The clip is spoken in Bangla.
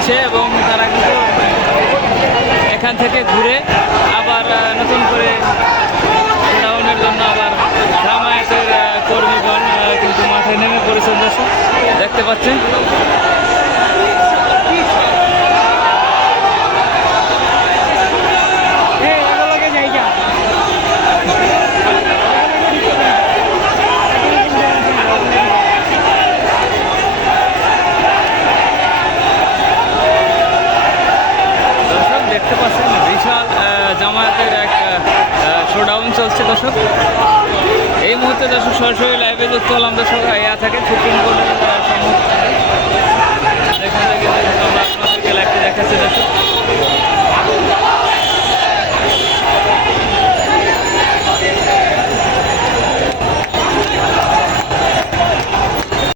দিচ্ছে এবং তারা কিন্তু এখান থেকে ঘুরে আবার নতুন করে শোডাউনের জন্য আবার জামায়াতের কর্মীগণ কিন্তু মাঠে নেমে পড়েছেন। দর্শক দেখতে পাচ্ছেন। দেখতে পাচ্ছেন বিশাল জামায়াতের এক শোডাউন চলছে। দর্শক এই মুহূর্তে দর্শক সরাসরি লাইভে যুক্ত হলাম। দর্শক ইয়া থাকে সুপ্রিম কোর্টের সম্মুখে, যেখান থেকে আমরা আপনাদেরকে লাইভটি দেখাচ্ছি। দর্শক